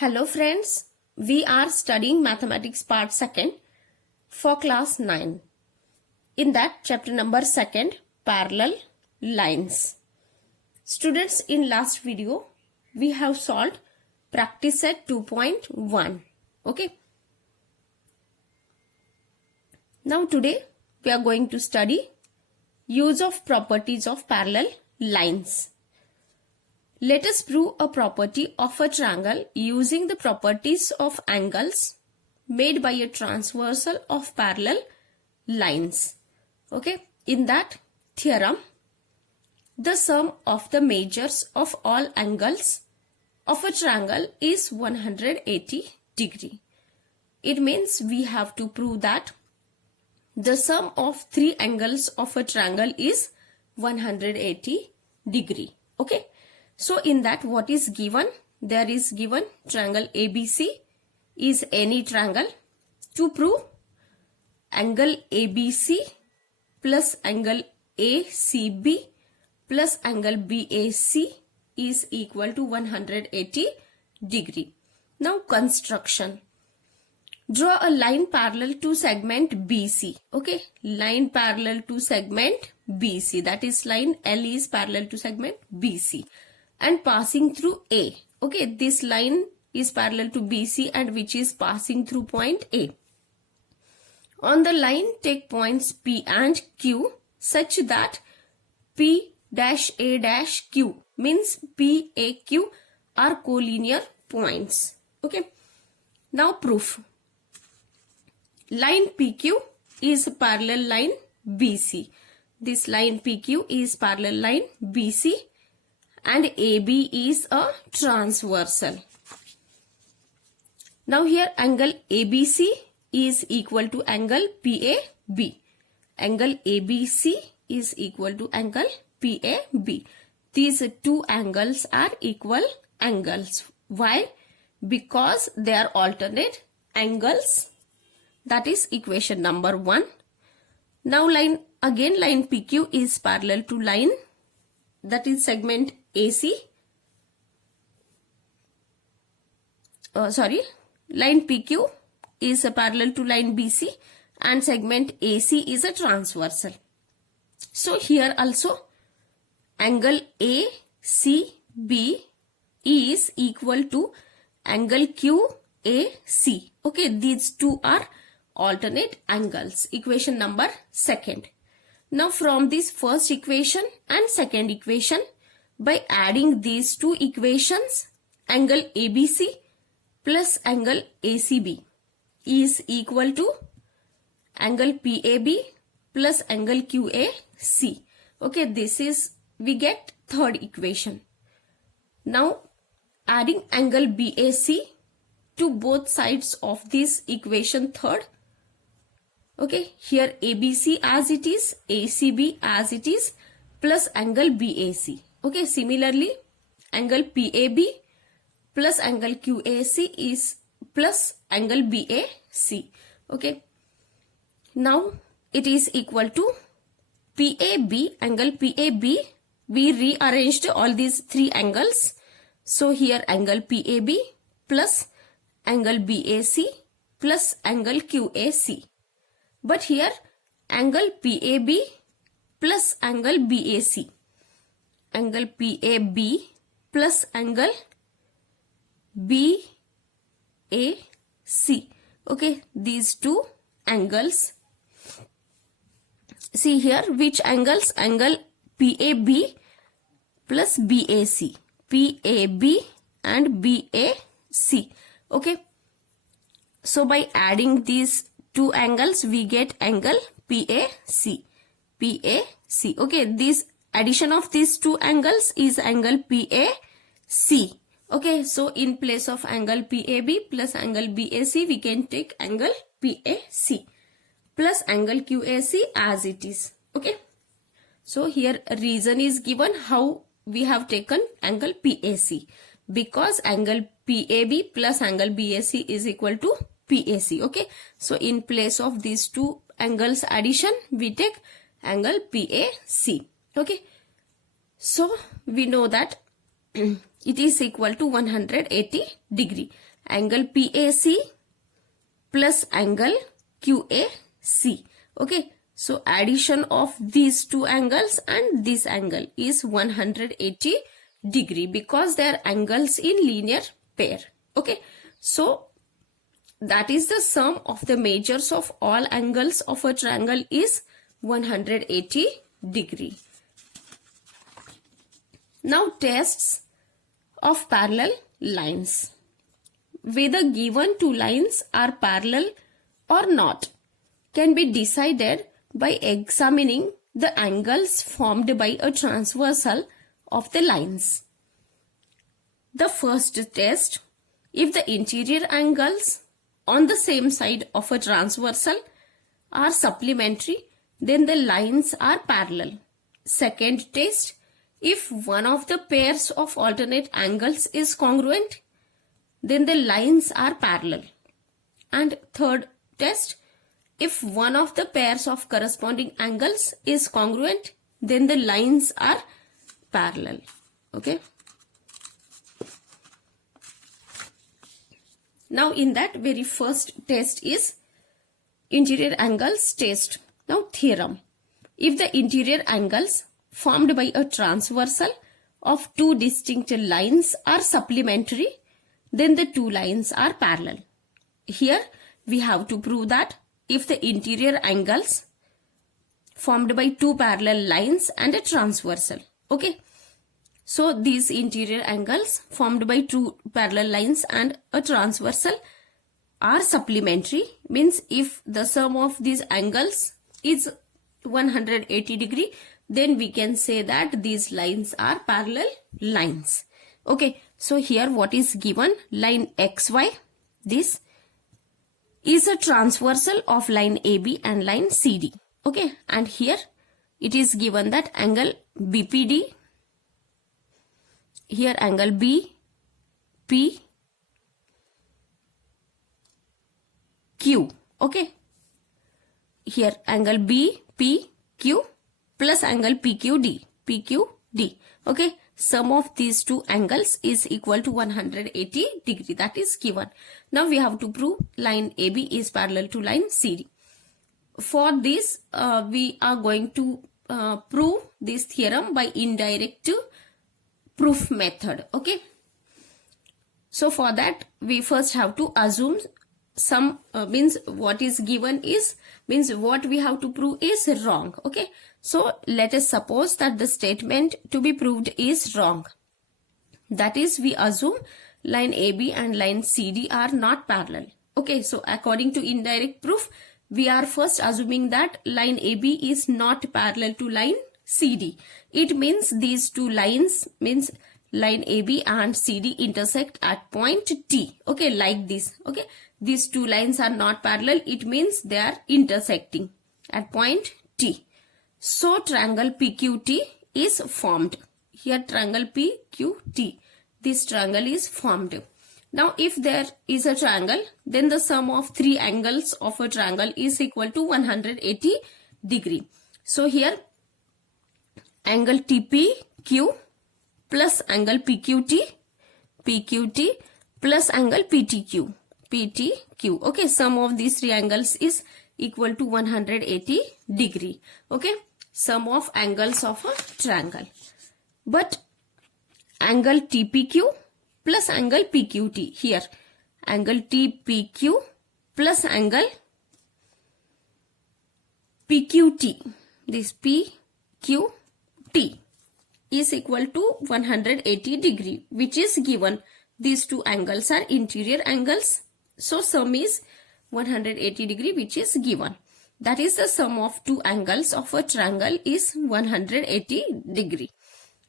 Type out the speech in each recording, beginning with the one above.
Hello friends, we are studying mathematics part 2nd for class 9. In that chapter number 2nd, parallel lines. Students, in last video we have solved practice set 2.1. Okay. Now today we are going to study use of properties of parallel lines. Let us prove a property of a triangle using the properties of angles made by a transversal of parallel lines. Okay, in that theorem, the sum of the measures of all angles of a triangle is 180 degree. It means we have to prove that the sum of three angles of a triangle is 180 degree. Okay. So in that what is given? There is given triangle ABC is any triangle. To prove angle ABC plus angle ACB plus angle BAC is equal to 180 degree. Now construction. Draw a line parallel to segment BC. Okay, line parallel to segment BC. That is line L is parallel to segment BC. And passing through A. Okay, this line is parallel to BC and which is passing through point A. On the line, take points P and Q such that P dash A dash Q means P, A, Q are collinear points. Okay, now proof. Line PQ is a parallel line BC. This line PQ is parallel line BC. And AB is a transversal. Now here angle ABC is equal to angle PAB. Angle ABC is equal to angle PAB. These two angles are equal angles. Why? Because they are alternate angles. That is equation number 1. Now line PQ is parallel to line, that is segment AC. Line PQ is parallel to line BC and segment AC is a transversal. So here also angle ACB is equal to angle QAC. Okay, these two are alternate angles. Equation number 2nd. Now from this first equation and second equation, by adding these two equations, angle ABC plus angle ACB is equal to angle PAB plus angle QAC. Okay, this is, we get third equation. Now adding angle BAC to both sides of this equation third. Okay, here ABC as it is, ACB as it is, plus angle BAC. Okay, similarly, angle PAB plus angle QAC is plus angle BAC. Okay, now it is equal to PAB, angle PAB. We rearranged all these three angles. So here angle PAB plus angle BAC plus angle QAC. But here angle PAB plus angle BAC. Angle PAB plus angle BAC. Okay, these two angles. See here which angles? Angle PAB plus BAC. PAB and BAC. Okay. So by adding these two angles, we get angle PAC. PAC. Okay, this addition of these two angles is angle PAC. Okay, so in place of angle PAB plus angle BAC, we can take angle PAC plus angle QAC as it is. Okay, so here reason is given how we have taken angle PAC, because angle PAB plus angle BAC is equal to PAC. Okay, so in place of these two angles addition, we take angle PAC. Okay, so we know that it is equal to 180 degree. Angle PAC plus angle QAC. Okay. So addition of these two angles and this angle is 180 degree because they are angles in linear pair. Okay. So that is the sum of the measures of all angles of a triangle is 180 degree. Now tests of parallel lines. Whether given two lines are parallel or not can be decided by examining the angles formed by a transversal of the lines. The first test, if the interior angles on the same side of a transversal are supplementary, then the lines are parallel. Second test, if one of the pairs of alternate angles is congruent, then the lines are parallel. And third test, if one of the pairs of corresponding angles is congruent, then the lines are parallel. Okay. Now in that very first test is interior angles test. Now theorem. If the interior angles formed by a transversal of two distinct lines are supplementary, then the two lines are parallel. Here we have to prove that if the interior angles formed by two parallel lines and a transversal. Okay. So these interior angles formed by two parallel lines and a transversal are supplementary, means if the sum of these angles is 180 degree, then we can say that these lines are parallel lines. Okay. So here what is given? Line XY. This is a transversal of line AB and line CD. Okay. And here it is given that angle BPD, here angle BP, Q. Okay. Here angle BPQ plus angle PQD. Okay. Sum of these two angles is equal to 180 degree. That is given. Now we have to prove line AB is parallel to line CD. For this, we are going to prove this theorem by indirect proof method. Okay. So for that, we first have to assume some means what is given is means what we have to prove is wrong. Okay. So let us suppose that the statement to be proved is wrong. That is, we assume line AB and line CD are not parallel. Okay. So according to indirect proof, we are first assuming that line AB is not parallel to line CD. It means these two lines means line AB and CD intersect at point T. Okay. Like this. Okay. These two lines are not parallel. It means they are intersecting at point T. So triangle PQT is formed. Here triangle PQT. This triangle is formed. Now if there is a triangle, then the sum of three angles of a triangle is equal to 180 degree. So here angle TPQ plus angle PQT plus angle PTQ. Okay. Sum of these three angles is equal to 180 degree. Okay. Sum of angles of a triangle. But angle TPQ plus angle PQT. Here angle TPQ plus angle PQT. This PQT is equal to 180 degree, which is given. These two angles are interior angles. So sum is 180 degree, which is given. That is the sum of two angles of a triangle is 180 degree.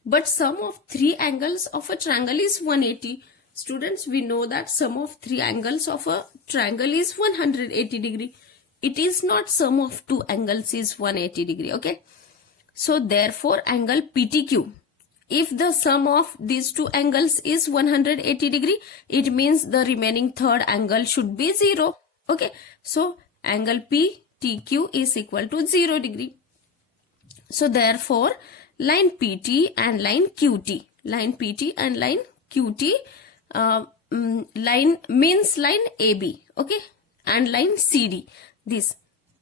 But sum of three angles of a triangle is 180. Students, we know that sum of three angles of a triangle is 180 degree. It is not sum of two angles is 180 degree. Okay. So therefore angle PTQ, if the sum of these two angles is 180 degree, it means the remaining third angle should be 0. Okay. So angle PTQ is equal to 0 degree. So therefore line PT and line QT QT line means line AB, okay, and line CD. This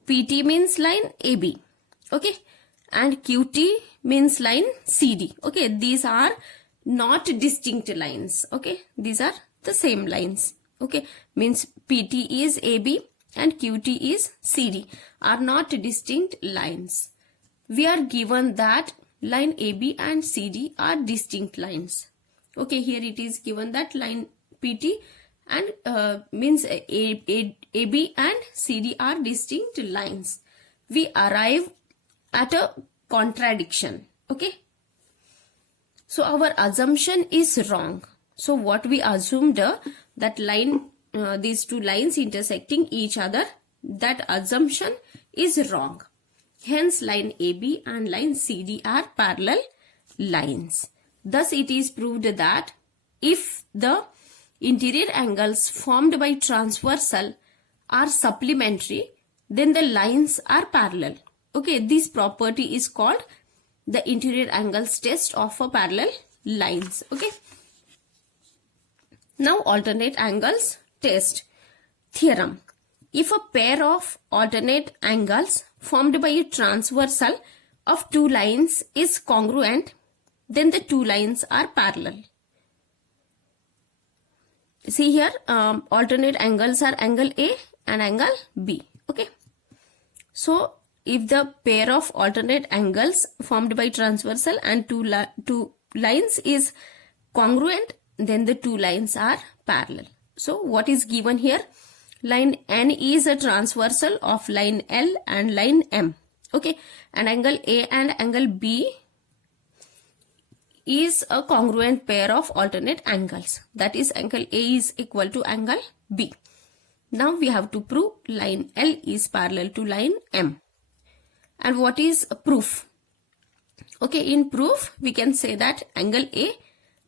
PT means line AB, okay, and QT means line CD, okay. These are not distinct lines, okay. These are the same lines, okay. Means PT is AB and QT is CD are not distinct lines. We are given that line AB and CD are distinct lines. Okay, here it is given that line PT and means AB and CD are distinct lines. We arrive at a contradiction. Okay. So our assumption is wrong. So what we assumed that line, these two lines intersecting each other, that assumption is wrong. Hence line AB and line CD are parallel lines. Thus it is proved that if the interior angles formed by transversal are supplementary, then the lines are parallel. Okay, this property is called the interior angles test of a parallel lines. Okay. Now alternate angles test theorem. If a pair of alternate angles formed by a transversal of two lines is congruent, then the two lines are parallel. See here, alternate angles are angle A and angle B. Okay. So if the pair of alternate angles formed by transversal and two lines is congruent, then the two lines are parallel. So what is given here? Line N is a transversal of line L and line M. Okay. And angle A and angle B is a congruent pair of alternate angles. That is, angle A is equal to angle B. Now we have to prove line L is parallel to line M. And what is proof? Okay, in proof we can say that angle A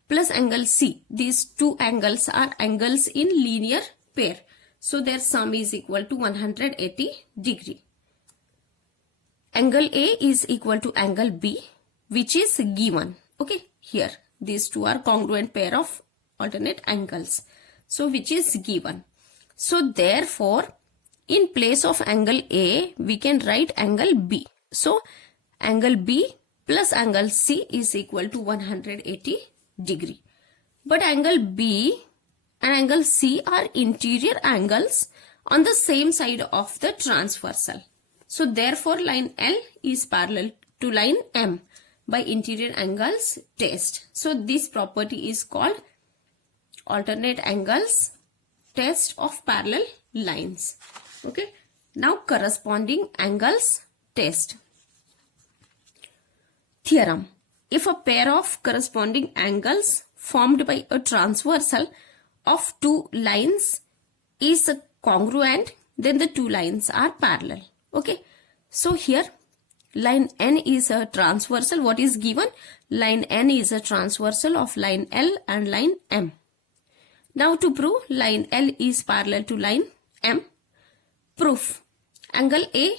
plus angle C, these two angles are angles in linear pair. So their sum is equal to 180 degree. Angle A is equal to angle B, which is given. Okay, here these two are congruent pair of alternate angles. So which is given. So therefore, in place of angle A, we can write angle B. So angle B plus angle C is equal to 180 degree. But angle B and angle C are interior angles on the same side of the transversal. So therefore, line L is parallel to line M by interior angles test. So this property is called alternate angles test of parallel lines. Okay. Now corresponding angles test. Theorem. If a pair of corresponding angles formed by a transversal of two lines is congruent, then the two lines are parallel. Okay. So here line N is a transversal. What is given? Line N is a transversal of line L and line M. Now to prove line L is parallel to line M, proof angle A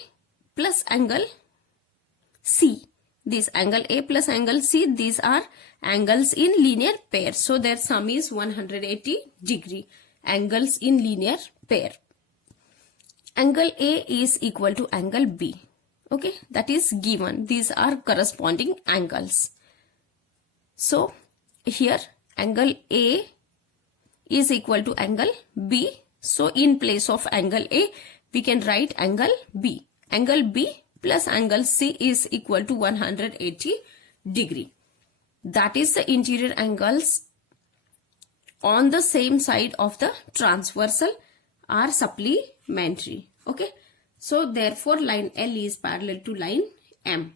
plus angle C. This angle A plus angle C, these are angles in linear pair. So their sum is 180 degree. Angles in linear pair. Angle A is equal to angle B. Okay, that is given. These are corresponding angles. So here angle A is equal to angle B. So in place of angle A, we can write angle B. Angle B plus angle C is equal to 180 degree. That is the interior angles on the same side of the transversal are supplementary. Okay. So therefore line L is parallel to line M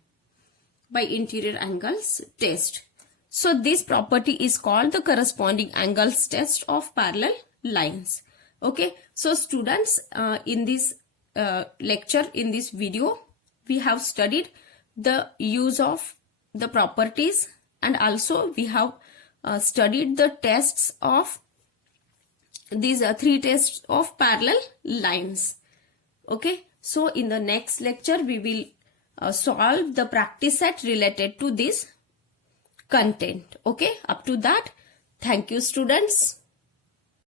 by interior angles test. So this property is called the corresponding angles test of parallel lines. Okay. So students, in this lecture, in this video, we have studied the use of the properties, and also we have studied the tests of these three tests of parallel lines. Okay. So in the next lecture, we will solve the practice set related to this content. Okay. Up to that, Thank you, students.